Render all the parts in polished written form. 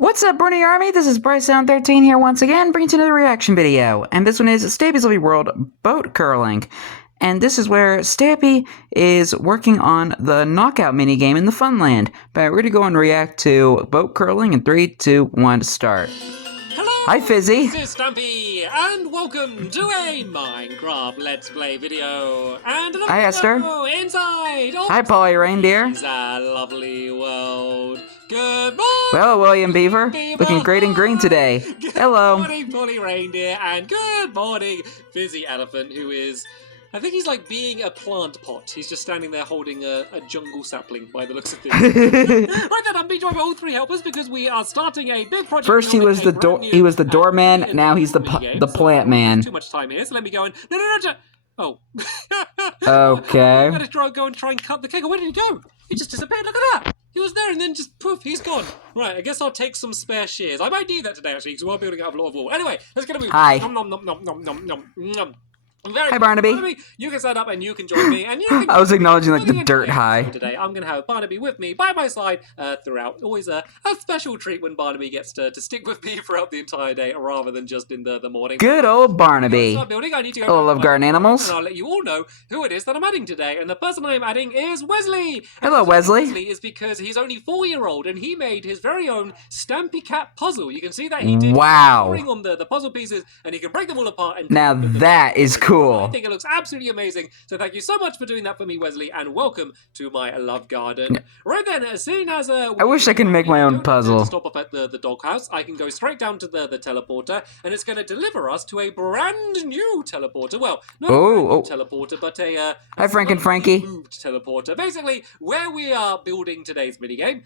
What's up, Brony Army? This is BryceAllen13 here once again, bringing you another reaction video. And this one is Stampy's Lovely World Boat Curling. And this is where Stampy is working on the knockout minigame in the Funland. But we're going to go and react to boat curling in 3, 2, 1, start. Hello! Hi, Fizzy! This is Stampy, and welcome to a Minecraft Let's Play video. And Hi, Esther. Inside! Hi, Polly Reindeer. It's a lovely world. Good morning! Well, William Beaver. Looking great and green today. Hello. Good morning, Polly Reindeer, and good morning, Fizzy Elephant, who is... I think he's like being a plant pot. He's just standing there holding a jungle sapling by the looks of things. Right then, I'm being joined by all three helpers because we are starting a big project. First he was the doorman, now he's the plant man. Too much time here, so let me go and... No. Oh. Okay. I'm gonna go and try and cut the cake. Where did he go? He just disappeared. Look at that. He was there and then just poof, he's gone. Right, I guess I'll take some spare shears. I might need that today actually because we are building up a lot of wall. Anyway, let's get a move. Hi. Nom. Hi, Barnaby. You can stand up and you can join me, and you can. I was acknowledging like the dirt high. Today, I'm going to have Barnaby with me by my side throughout. Always a special treat when Barnaby gets to stick with me throughout the entire day, rather than just in the morning. Good old Barnaby. Start building. I need to go. Hello, love garden animals. And I'll let you all know who it is that I'm adding today. And the person I am adding is Wesley. And hello, Wesley. Wesley is because he's only 4-year-old and he made his very own Stampy Cat puzzle. You can see that he did. Wow. On the puzzle pieces, and he can break them all apart. And now that is cool. I think it looks absolutely amazing. So thank you so much for doing that for me, Wesley, and welcome to my love garden. Right then, as soon as I wish I could make my own puzzle. Stop off at the doghouse. I can go straight down to the teleporter, and it's going to deliver us to a brand new teleporter. Well, not a brand new teleporter, but a hi, Frank and Frankie. Moved teleporter. Basically, where we are building today's minigame.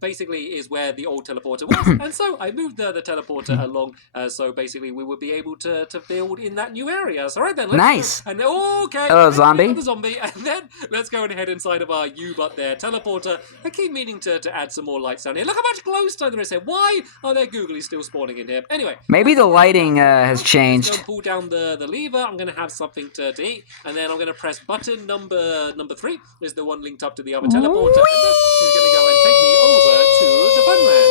Basically is where the old teleporter was, and so I moved the teleporter along, so basically we would be able to build in that new area. So right then, let's nice. Go. And okay, hello, zombie. The zombie, and then let's go and head inside of our U-But there teleporter. I keep meaning to add some more lights down here. Look how much glowstone there is here. Why are there googlies still spawning in here? Anyway, maybe the lighting has changed. Let's go pull down the lever. I'm going to have something to eat, and then I'm going to press button number 3 is the one linked up to the other teleporter. And this is going to go and take me over to the Funland.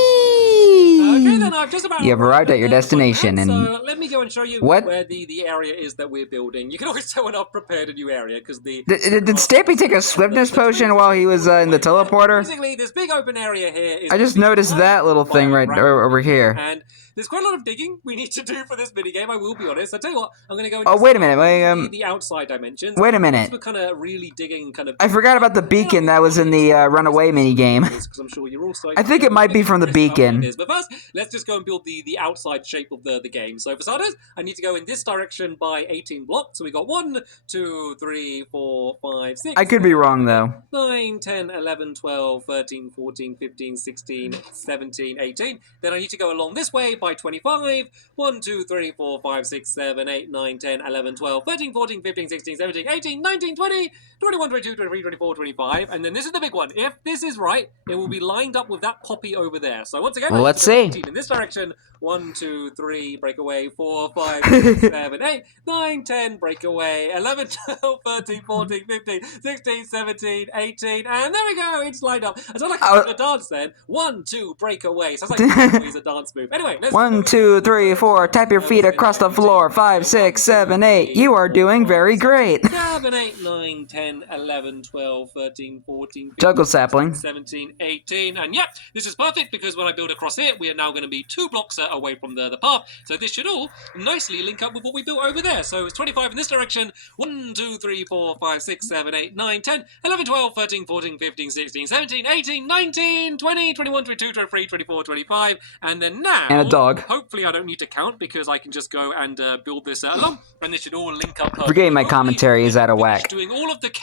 Okay, then I've just about... You have arrived at your destination, and... So let me go and show you where the area is that we're building. You can always tell when I've prepared a new area, because the... Did Stampy take a swiftness potion while he was in the teleporter? Basically, this big open area here is... I just noticed that little thing right over here. And there's quite a lot of digging we need to do for this minigame, I will be honest. I tell you what, I'm going to go and... Oh, wait a minute. The outside dimensions. Wait a minute. We're kind of really digging kind of... I forgot about the beacon that was in the runaway minigame. Because I'm sure you're also... I think it might be from the beacon. But first, let's just go and build the outside shape of the game. So for starters, I need to go in this direction by 18 blocks. So we got 1, 2, 3, 4, 5, 6... I could be wrong, though. 9, 10, 11, 12, 13, 14, 15, 16, 17, 18. Then I need to go along this way by 25. 1, 2, 3, 4, 5, 6, 7, 8, 9, 10, 11, 12, 13, 14, 15, 16, 17, 18, 19, 20, 21, 22, 23, 24, 25. And then this is the big one. If this is right, it will be lined up with that poppy over there. So once again, well, let's see. In this direction. 1, 2, 3, breakaway, 4, 5, 6, 7, 8, 9, 10, breakaway, 11, 12, 13, 14, 15, 16, 17, 18, and there we go, it's lined up. I don't like a dance then. 1, 2, breakaway. Sounds like it's a dance move. Anyway, let's 1, 2, 3, 4, tap your feet across the floor. 5, 6, 7, 8. You are doing very great. 7, 8, 9, 10, 11, 12, 13, 14, 15, juggle sapling. 17, 18, and yep, this is perfect because when I build across here, we are now going to be 2 blocks away from the path, so this should all nicely link up with what we built over there. So it's 25 in this direction. 1, 2, 3, 4, 5, 6, 7, 8, 9, 10, 11, 12, 13, 14, 15, 16, 17, 18, 19, 20, 21, 22, 23, 24, 25, and then now... And a dog. Hopefully I don't need to count because I can just go and build this along, and this should all link up. Forgetting my commentary is out of whack.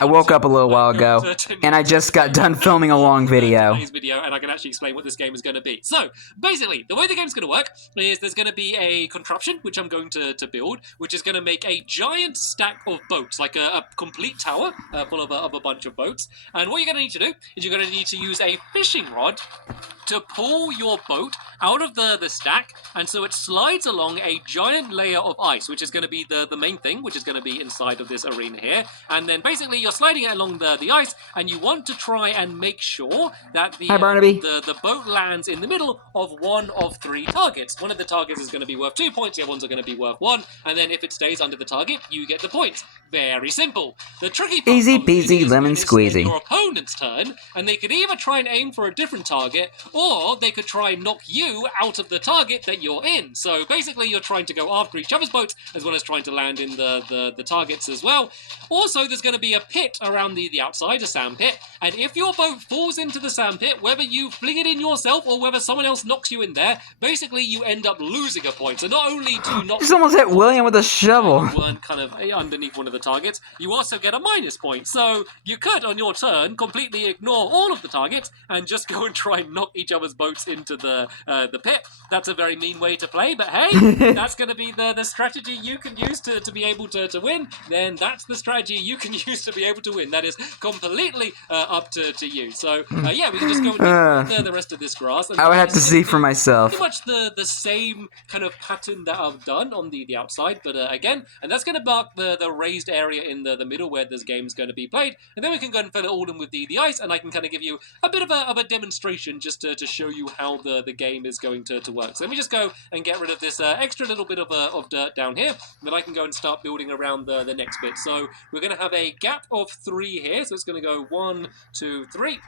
I woke up a little while ago, and I just got done filming a long video. And I can actually explain what this game is going to be. So, basically, the way the game's going to work is there's going to be a contraption, which I'm going to build, which is going to make a giant stack of boats, like a complete tower full of a bunch of boats. And what you're going to need to do is you're going to need to use a fishing rod to pull your boat out of the stack, and so it slides along a giant layer of ice, which is going to be the main thing, which is going to be inside of this arena here. And then basically you're sliding it along the ice, and you want to try and make sure that Hi, Barnaby. the boat lands in the middle of one of 3 targets. One of the targets is going to be worth 2 points, the other ones are going to be worth 1, and then if it stays under the target, you get the points. Very simple. The tricky part Easy peasy lemon squeezy. your opponent's turn, and they could either try and aim for a different target, or they could try and knock you out of the target that you're in. So basically you're trying to go after each other's boats, as well as trying to land in the targets as well. Also, there's going to be a pit around the outside, a sand pit, and if your boat falls into the sand pit, whether you fling it in yourself or whether someone else knocks you in there, basically you end up losing a point. So not only do you not... Just almost hit William with a shovel. You weren't kind of underneath one of the targets, you also get a minus point. So you could, on your turn, completely ignore all of the targets and just go and try and knock each other's boats into the pit. That's a very mean way to play, but hey, that's going to be the strategy you can use to be able to win. Then that's the strategy you can use to be able to win. That is completely up to you. So yeah, we can just go and do the rest of this grass. And I would have to see for myself. Pretty much the same kind of pattern that I've done on the outside, but again, and that's going to mark the raised area in the middle where this game's going to be played, and then we can go and fill it all in with the ice, and I can kind of give you a bit of a demonstration just to show you how the game is going to work. So let me just go and get rid of this extra little bit of dirt down here, and then I can go and start building around the next bit. So we're going to have a gap of 3 here, so it's going to go 1, 2, 3.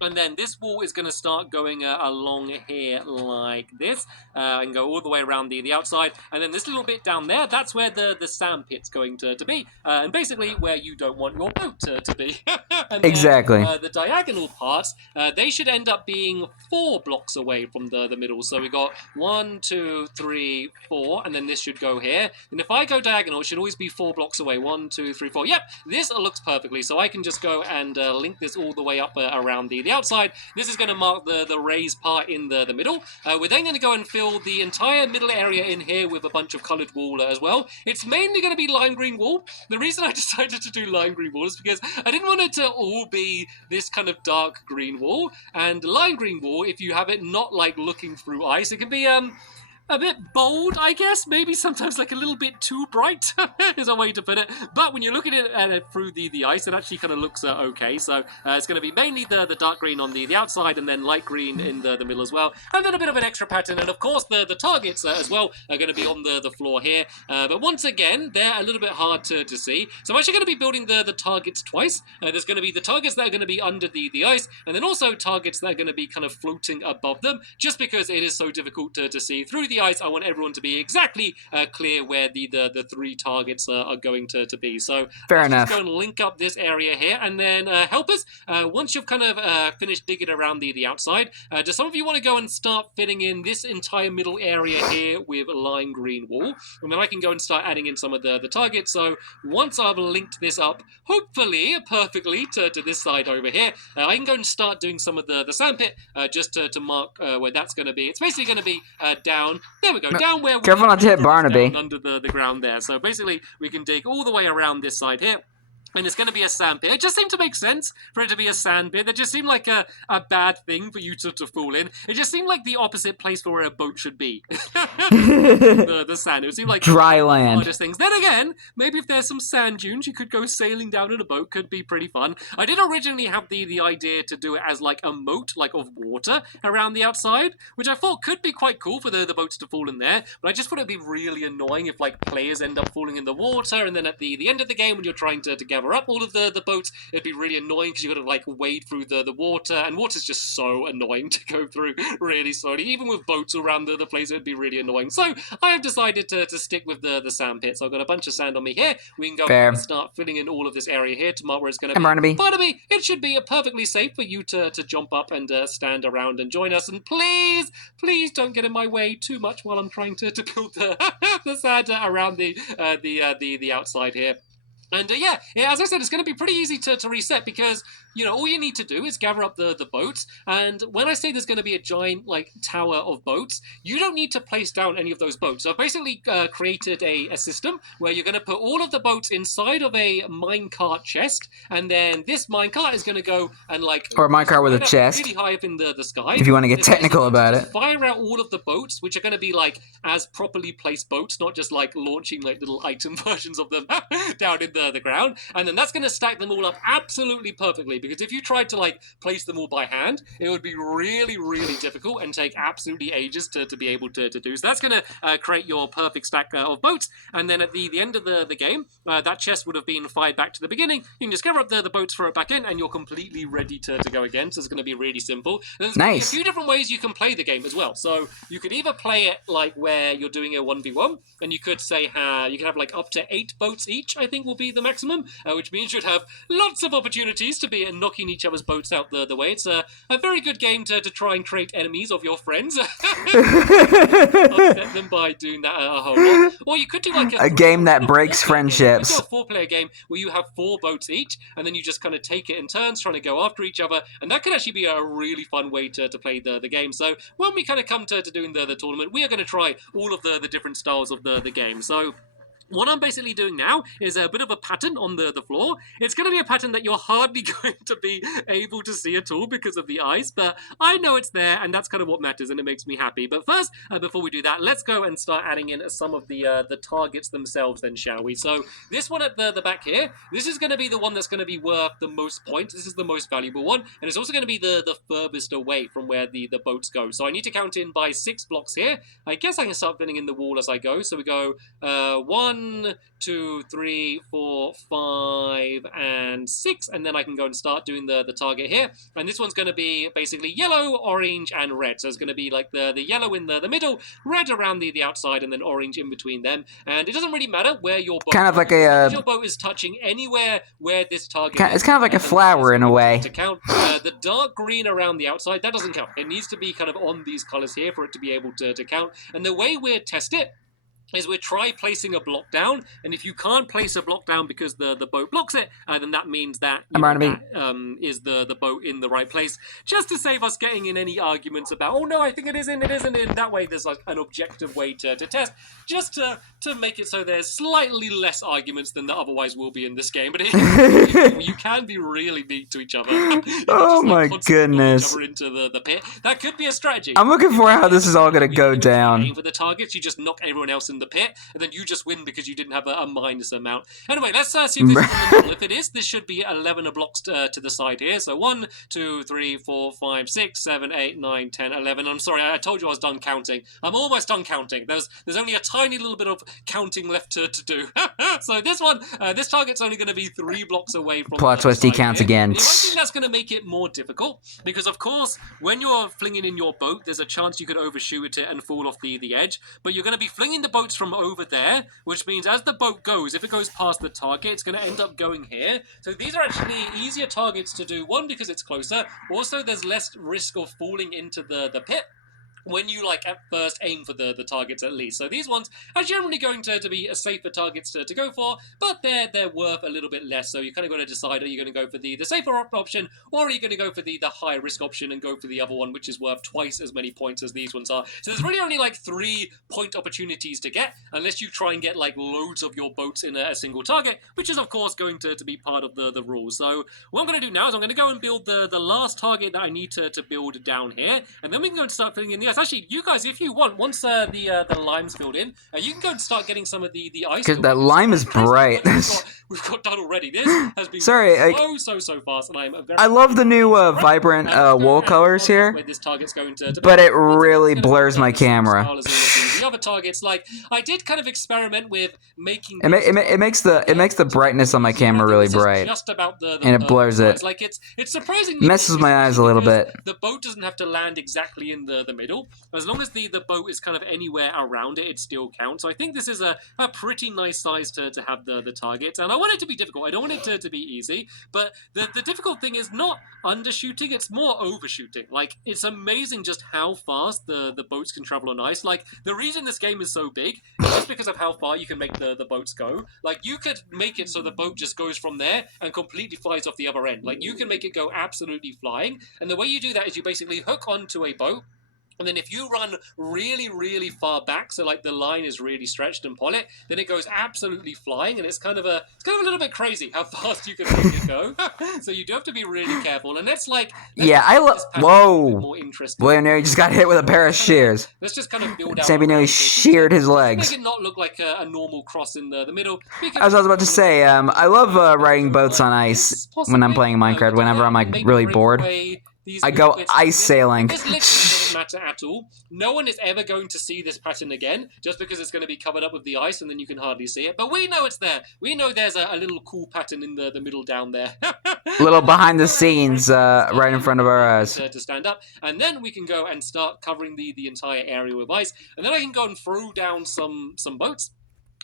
And then this wall is going to start going along here like this, and go all the way around the outside. And then this little bit down there, that's where the sand pit's going to be, and basically where you don't want your boat to be. And exactly. Then, the diagonal parts, they should end up being 4 blocks away from the middle. So we got 1, 2, 3, 4, and then this should go here. And if I go diagonal, it should always be 4 blocks away. 1, 2, 3, 4. Yep, this looks perfectly. So I can just go and link this all the way up around the outside. This is going to mark the raised part in the middle. We're then going to go and fill the entire middle area in here with a bunch of coloured wool as well. It's mainly going to be lime green wool. The reason I decided to do lime green wool is because I didn't want it to all be this kind of dark green wool. And lime green wool, if you have it not like looking through ice, it can be a bit bold, I guess. Maybe sometimes like a little bit too bright is a way to put it. But when you look at it through the ice, it actually kind of looks okay. So it's going to be mainly the dark green on the outside, and then light green in the middle as well. And then a bit of an extra pattern. And of course, the targets as well are going to be on the floor here. But once again, they're a little bit hard to see. So I'm actually going to be building the targets twice. There's going to be the targets that are going to be under the ice, and then also targets that are going to be kind of floating above them, just because it is so difficult to see through the ice. I want everyone to be exactly clear where the 3 targets are going to be. So fair enough. Just go and link up this area here, and then help us once you've kind of finished digging around the outside. Do some of you want to go and start fitting in this entire middle area here with lime green wool, and then I can go and start adding in some of the targets. So once I've linked this up, hopefully perfectly to this side over here, I can go and start doing some of the sandpit just to mark where that's going to be. It's basically going to be down. There we go, down where... Careful not to hit Barnaby. Under the ground there. So basically, we can dig all the way around this side here. And it's going to be a sand pit. It just seemed to make sense for it to be a sand pit. It just seemed like a bad thing for you to fall in. It just seemed like the opposite place for where a boat should be. the sand. It would seem like dry land. Hardest things. Then again, maybe if there's some sand dunes, you could go sailing down in a boat. Could be pretty fun. I did originally have the idea to do it as like a moat, like of water around the outside, which I thought could be quite cool for the boats to fall in there. But I just thought it'd be really annoying if like players end up falling in the water, and then at the end of the game when you're trying to gather up all of the boats, it'd be really annoying because you've got to like wade through the water, and water's just so annoying to go through really slowly. Even with boats around the place, it'd be really annoying. So I have decided to stick with the sand pit. So I've got a bunch of sand on me here. We can go and start filling in all of this area here to mark where it's going to be. Barnaby. Barnaby, it should be perfectly safe for you to jump up and stand around and join us. And please don't get in my way too much while I'm trying to build the sand around the outside here. And yeah, as I said, it's going to be pretty easy to reset because, all you need to do is gather up the boats. And when I say there's going to be a giant, tower of boats, you don't need to place down any of those boats. So I've basically created a system where you're going to put all of the boats inside of a minecart chest. And then this minecart is going to go and, or a minecart with a chest. Really high up in the sky. If you want to get technical about it. Fire out all of the boats, which are going to be, as properly placed boats, not just, launching, little item versions of them down in the ground, and then that's going to stack them all up absolutely perfectly, because if you tried to place them all by hand, it would be really, really difficult and take absolutely ages to be able to do. So that's going to create your perfect stack of boats, and then at the end of the game, that chest would have been fired back to the beginning. You can just gather up the boats, throw it back in, and you're completely ready to go again. So it's going to be really simple. There's nice. a few different ways you can play the game as well. So you could either play it where you're doing a 1v1, and you could say you can have up to 8 boats each, I think will be the maximum, which means you'd have lots of opportunities to be knocking each other's boats out the way. It's a very good game to try and create enemies of your friends. Upset them by doing that a whole lot. Or you could do a game that breaks friendships. A 4-player game where you have 4 boats each, and then you just kind of take it in turns trying to go after each other, and that could actually be a really fun way to play the game. So when we kind of come to doing the tournament, we are going to try all of the different styles of the game. So what I'm basically doing now is a bit of a pattern on the floor. It's going to be a pattern that you're hardly going to be able to see at all because of the ice, but I know it's there, and that's kind of what matters, and it makes me happy. But first, before we do that, let's go and start adding in some of the targets themselves then, shall we? So this one at the back here, this is going to be the one that's going to be worth the most points. This is the most valuable one, and it's also going to be the furthest away from where the boats go. So I need to count in by 6 blocks here. I guess I can start filling in the wall as I go. So we go 1, 2, 3, 4, 5, and 6, and then I can go and start doing the target here. And this one's going to be basically yellow, orange, and red. So it's going to be the yellow in the middle, red around the outside, and then orange in between them. And it doesn't really matter where your boat kind of like a your boat is touching anywhere where this target it's kind of like a flower in a way. To count the dark green around the outside, that doesn't count. It needs to be kind of on these colors here for it to be able to count. And the way we test it is we try placing a block down, and if you can't place a block down because the boat blocks it, then that means that is the boat in the right place, just to save us getting in any arguments about, oh no, I think it isn't. In that way, there's an objective way to test, just to make it so there's slightly less arguments than there otherwise will be in this game. But you can be really mean to each other. Oh my goodness! Each other into the pit. That could be a strategy. I'm looking for how this is all going to go down. For the targets, you just knock everyone else in the pit, and then you just win because you didn't have a minus amount. Anyway, let's see if this is on the middle. If it is, this should be 11 blocks to the side here. So 1, 2, 3, 4, 5, 6, 7, 8, 9, 10, 11. I'm sorry, I told you I was done counting. I'm almost done counting. There's only a tiny little bit of counting left to do. So this one, this target's only going to be 3 blocks away from plot twist, he counts again. You might think that's going to make it more difficult, because of course, when you're flinging in your boat, there's a chance you could overshoot it and fall off the edge, but you're going to be flinging the boats from over there, which means as the boat goes, if it goes past the target, it's going to end up going here. So these are actually easier targets to do, one, because it's closer, also there's less risk of falling into the pit when you at first aim for the targets at least. So these ones are generally going to be a safer targets to go for, but they're worth a little bit less. So you kind of got to decide, are you going to go for the safer option, or are you going to go for the high risk option and go for the other one, which is worth twice as many points as these ones are. So there's really only 3 point opportunities to get, unless you try and get loads of your boats in a single target, which is of course going to be part of the rules. So what I'm going to do now is I'm going to go and build the last target that I need to build down here, and then we can go and start filling in the ice. Actually, you guys, if you want, once the lime's filled in, you can go and start getting some of the ice. Because that lime is bright. We've got done already. This has been so fast, and I love the new vibrant wool colors here, where this target's going to but it really blurs my camera. The other targets, I did kind of experiment with making it makes the brightness on my camera really bright, just about and it blurs it. It's surprisingly messes my eyes a little bit. The boat doesn't have to land exactly in the middle. As long as the boat is kind of anywhere around it, it still counts. So I think this is a pretty nice size to have the target. And I want it to be difficult. I don't want it to be easy. But the difficult thing is not undershooting, it's more overshooting. It's amazing just how fast the boats can travel on ice. The reason reason this game is so big is just because of how far you can make the boats go. Like, you could make it so the boat just goes from there and completely flies off the other end. Like, you can make it go absolutely flying, and the way you do that is you basically hook onto a boat, and then if you run really, really far back, so like the line is really stretched and pull it, then it goes absolutely flying, and it's kind of a little bit crazy how fast you can make it go. So you do have to be really careful, and that's like Whoa! More interesting. William nearly just got hit with a pair of shears. Let's just kind of build out. Stampy nearly sheared his legs. Make it not look like a normal cross in the middle. As I was about to say, I love riding boats on ice when I'm playing Minecraft. Whenever I'm like really bored, I go ice sailing. This literally doesn't matter at all. No one is ever going to see this pattern again, just because it's going to be covered up with the ice and then you can hardly see it. But we know it's there. We know there's a little cool pattern in the middle down there. Little behind the scenes right in front of our eyes. To stand up. And then we can go and start covering the entire area with ice. And then I can go and throw down some boats.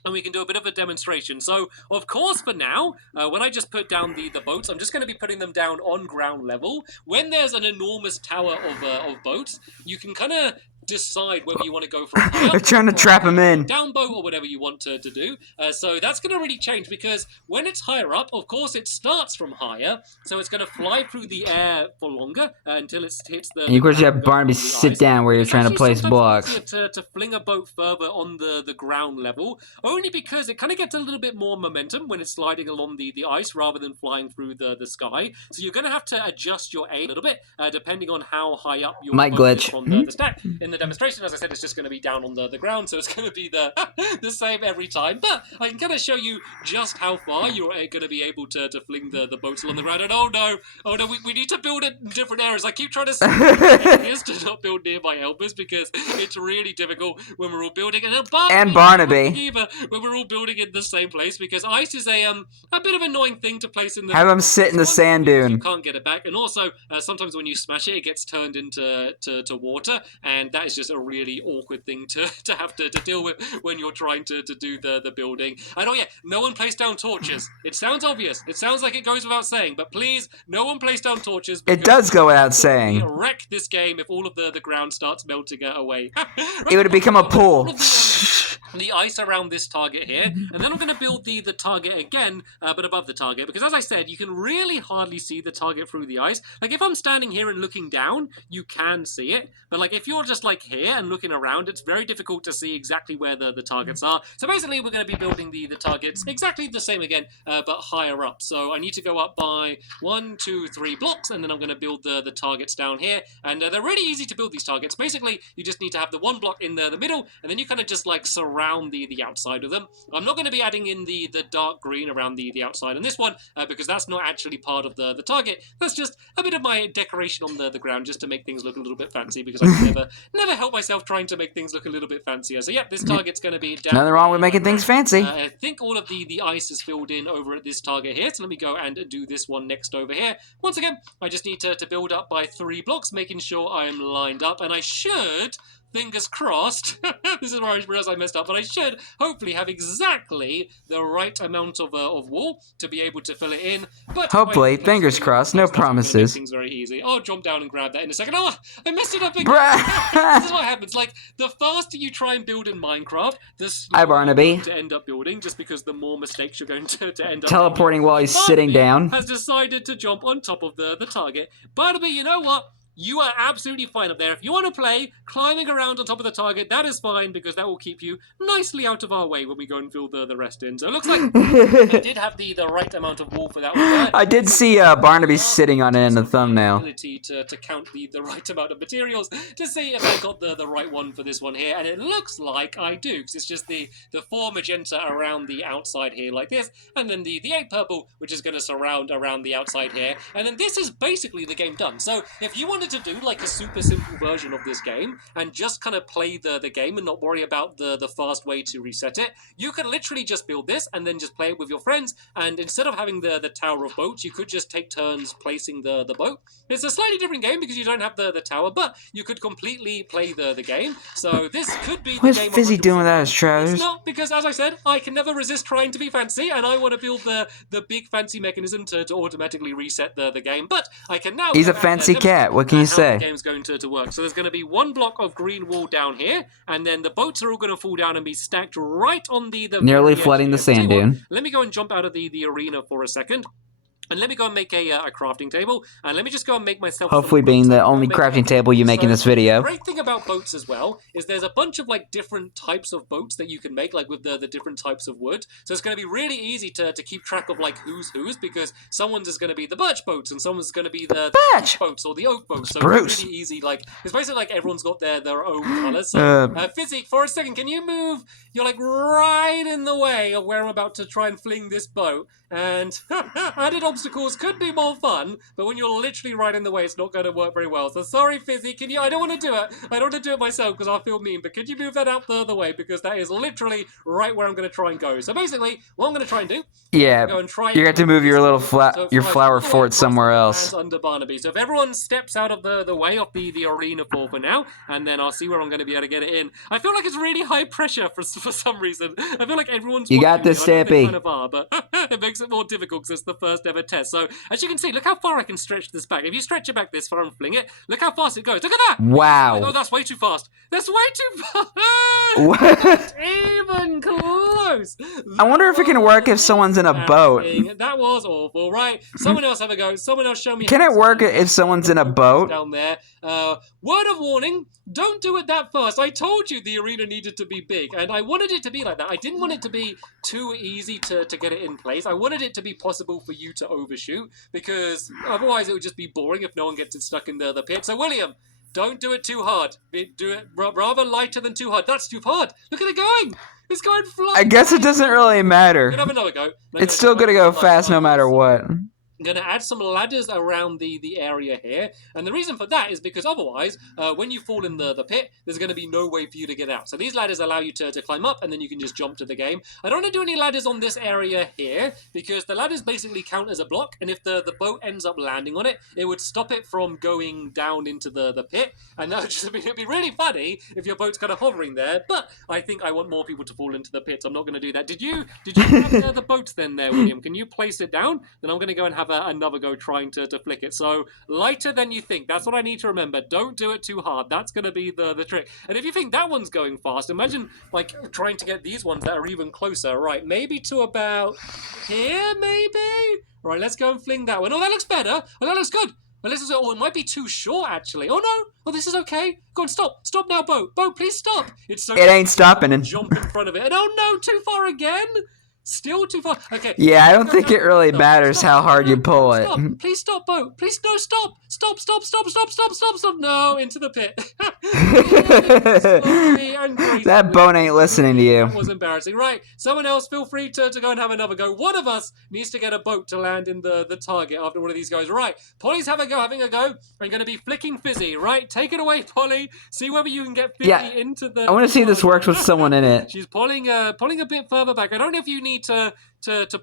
And we can do a bit of a demonstration. So, of course, for now, when I just put down the boats, I'm just going to be putting them down on ground level. When there's an enormous tower of boats, you can kind of decide whether you want to go for a They're trying to trap him in. Down boat or whatever you want to do. So that's going to really change, because when it's higher up, of course, it starts from higher. So it's going to fly through the air for longer until it hits the... And of course you have Barnaby sit down where you're trying to place blocks. To fling a boat further on the ground level, only because it kind of gets a little bit more momentum when it's sliding along the ice rather than flying through the sky. So you're going to have to adjust your aim a little bit, depending on how high up your boat is from the stack. In the demonstration, as I said, it's just going to be down on the ground, so it's going to be the same every time. But I can kind of show you just how far you're going to be able to fling the boats along the ground. And oh no, we need to build it in different areas. I keep trying to say areas to not build near my elbows, because it's really difficult when we're all building. And Barnaby. When we're all building in the same place, because ice is a bit of an annoying thing to place in the... Have him sit in the sand dune. You can't get it back. And also, sometimes when you smash it, it gets turned into water, and that is just a really awkward thing to have to deal with when you're trying to do the building. And oh yeah, no one place down torches. It sounds obvious. It sounds like it goes without saying, but please, no one place down torches. It does go without saying. Wreck this game if all of the ground starts melting away. It would become a pool. The ice around this target here, and then I'm going to build the target again, but above the target, because as I said, you can really hardly see the target through the ice. Like, if I'm standing here and looking down, you can see it, but like if you're just like here and looking around, it's very difficult to see exactly where the targets are. So basically, we're going to be building the targets exactly the same again, but higher up. So I need to go up by 1, 2, 3 blocks, and then I'm going to build the targets down here, and they're really easy to build, these targets. Basically, you just need to have the one block in the middle, and then you kind of just like surround the outside of them. I'm not going to be adding in the dark green around the outside on this one, because that's not actually part of the target. That's just a bit of my decoration on the ground, just to make things look a little bit fancy, because I can never help myself trying to make things look a little bit fancier. So yeah, this target's going to be down. Nothing wrong with making things fancy. I think all of the ice is filled in over at this target here, so let me go and do this one next over here. Once again, I just need to build up by 3 blocks, making sure I'm lined up, and I should... Fingers crossed. This is where I realized I messed up, but I should hopefully have exactly the right amount of wall to be able to fill it in. But hopefully, fingers crossed, no promises. Things very easy. I'll jump down and grab that in a second. Oh, I messed it up again. This is what happens. Like, the faster you try and build in Minecraft, the slower Barnaby. to end up building, just because the more mistakes you're going to end up teleporting while he's sitting down. Has decided to jump on top of the target. Barnaby, you know what? You are absolutely fine up there. If you want to play climbing around on top of the target, that is fine, because that will keep you nicely out of our way when we go and fill the rest in. So it looks like I did have the right amount of wall for that one. I did see Barnaby sitting on it in the thumbnail. Ability to count the right amount of materials to see if I got the right one for this one here, and it looks like I do, because it's just the 4 magenta around the outside here like this, and then the 8 purple, which is going to surround around the outside here, and then this is basically the game done. So if you wanted to do like a super simple version of this game and just kind of play the game and not worry about the fast way to reset it, you can literally just build this and then just play it with your friends, and instead of having the tower of boats, you could just take turns placing the boat. It's a slightly different game because you don't have the tower, but you could completely play the game. So this could be the game. What's Fizzy doing with that, his trousers? It's not, because as I said, I can never resist trying to be fancy, and I want to build the big fancy mechanism to automatically reset the game, but I can now... He's a fancy cat, what can you how say? the game's going to work. So there's going to be one block of green wall down here, and then the boats are all going to fall down and be stacked right on the Nearly very flooding edge the here. So tell sand you what, dune. let me go and jump out of the arena for a second. And let me go and make a crafting table, and let me just go and make myself Hopefully some being boats. the I'm gonna only make crafting a- table you make in this The video. great thing about boats as well is there's a bunch of like different types of boats that you can make, like with the different types of wood. So it's going to be really easy to keep track of like who's because someone's is going to be the birch boats and someone's going to be the birch spruce boats or the oak boats. So Spruce. it's really easy. Like it's basically like everyone's got their own colors. So Fizzy, for a second, can you move? You're like right in the way of where I'm about to try and fling this boat. And added obstacles could be more fun, but when you're literally right in the way, it's not going to work very well. So sorry, Fizzy, can you? I don't want to do it. I don't want to do it myself because I'll feel mean. But could you move that out the other way because that is literally right where I'm going to try and go. So basically, what I'm going to try and do. Yeah, Go and try you got to move your little flower fort across somewhere the else. lands under Barnaby. So if everyone steps out of the way of the arena for now, and then I'll see where I'm going to be able to get it in. I feel like it's really high pressure for some reason. I feel like everyone's You got this, Stampy. Kind of are, but it makes it more difficult because it's the first ever test. So as you can see, look how far I can stretch this back. If you stretch it back this far and fling it, look how fast it goes. Look at that! Wow. Oh, that's way too fast. That's way too fast. What? Not even close. I wonder if it can work if someone's in a boat. That was awful, right? Someone else have a go. Someone else show me. Can it work if someone's in a boat? Down there. Word of warning, don't do it that fast. I told you the arena needed to be big, and I wanted it to be like that. I didn't want it to be too easy to get it in place. I wanted it to be possible for you to overshoot, because otherwise it would just be boring if no one gets it stuck in the pit. So, William, don't do it too hard. Do it rather lighter than too hard. That's too hard. Look at it going. It's going flying. I guess it doesn't really matter. Have another go. It's still going to go fast no matter what. I'm going to add some ladders around the area here, and the reason for that is because otherwise, when you fall in the pit, there's going to be no way for you to get out. So these ladders allow you to climb up, and then you can just jump to the game. I don't want to do any ladders on this area here, because the ladders basically count as a block, and if the boat ends up landing on it, it would stop it from going down into the pit, and that would just it'd be really funny if your boat's kind of hovering there, but I think I want more people to fall into the pit, so I'm not going to do that. Did you have the boats then there, William? Can you place it down? Then I'm going to go and have another go trying to flick it. So lighter than you think. That's what I need to remember. Don't do it too hard. That's going to be the trick. And if you think that one's going fast, imagine like trying to get these ones that are even closer. Right, maybe to about here, maybe? Right, let's go and fling that one. Oh, that looks better. Oh, that looks good. Well, this is, it might be too short, actually. Oh, no. Oh, this is okay. Go on, stop. Stop now, boat. Boat, please stop. It's so... It ain't stopping. And jump in front of it. And oh, no, too far again. Still too far. Okay. yeah, I don't think it really matters how hard you pull it. Stop. Please stop, boat. Please, no, stop. Stop. No, into the pit. That boat ain't listening to you. That was embarrassing. Right, someone else feel free to go and have another go. One of us needs to get a boat to land in the target after one of these guys. Right, Polly's having a go. I'm going to be flicking Fizzy. Right, take it away, Polly. See whether you can get Fizzy into the... I want to see if this works with someone in it. She's pulling a bit further back. I don't know if you need to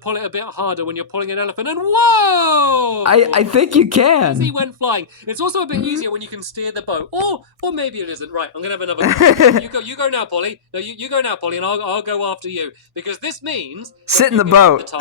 pull it a bit harder when you're pulling an elephant. And whoa! I think you can. Fizzy went flying. It's also a bit easier when you can steer the boat. Or maybe it isn't. Right, I'm going to have another go. You go now, Polly. No, you go now, Polly, and I'll go after you. Because this means... sit in the boat.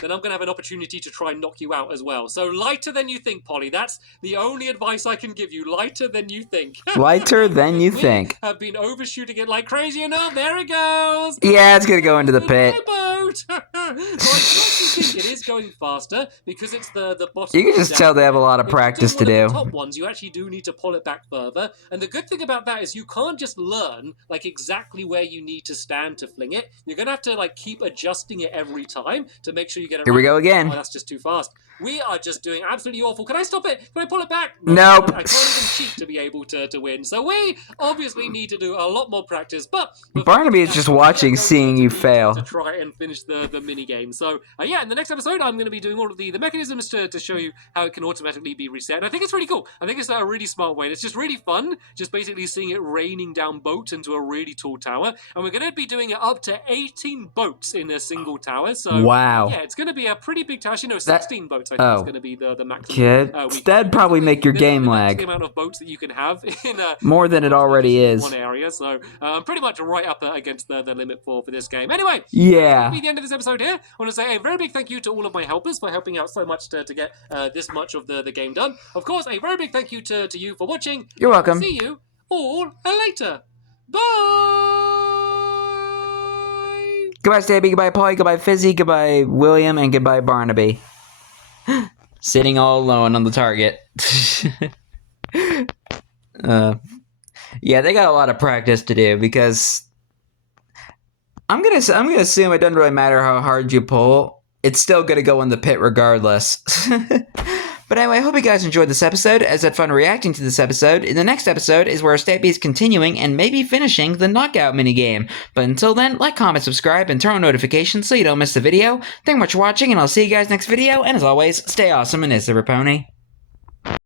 Then I'm going to have an opportunity to try and knock you out as well. So lighter than you think, Polly. That's the only advice I can give you. Lighter than you think. Lighter than you think. Have been overshooting it like crazy enough. There it goes. Yeah, it's going to go into the pit. Boat. So I actually think it is going faster because it's the bottom. You can just tell they have a lot of practice to do. The top ones, you actually do need to pull it back further. And the good thing about that is you can't just learn like exactly where you need to stand to fling it. You're going to have to like keep adjusting it every time to make sure you get it Here right. we go again. Oh, that's just too fast. We are just doing absolutely awful. Can I stop it? Can I pull it back? Nope. I can't even cheat to be able to win. So we obviously need to do a lot more practice. But Barnaby is just watching, seeing you fail. To try and finish the mini game. So yeah, in the next episode, I'm going to be doing all of the mechanisms to show you how it can automatically be reset. And I think it's really cool. I think it's a really smart way. And it's just really fun, just basically seeing it raining down boats into a really tall tower. And we're going to be doing it up to 18 boats in a single tower. So wow. Yeah, it's going to be a pretty big tower. Actually, no, 16 boats. I think is going to be the maximum. Kid, that'd probably make your game lag. The amount of boats that you can have in more than it already is. One area, so I'm pretty much right up against the limit for this game. Anyway, yeah, that's be the end of this episode here. I want to say a very big thank you to all of my helpers for helping out so much to get this much of the game done. Of course, a very big thank you to you for watching. You're welcome. See you all later. Bye! Goodbye, Stampy, goodbye, Polly, goodbye, Fizzy, goodbye, William, and goodbye, Barnaby. Sitting all alone on the target. Yeah, they got a lot of practice to do, because I'm gonna assume it doesn't really matter how hard you pull. It's still gonna go in the pit regardless. But anyway, I hope you guys enjoyed this episode, as I had fun reacting to this episode. In the next episode is where Stampy is continuing and maybe finishing the knockout minigame. But until then, like, comment, subscribe, and turn on notifications so you don't miss the video. Thank you much for watching, and I'll see you guys next video, and as always, stay awesome and is the Raponi.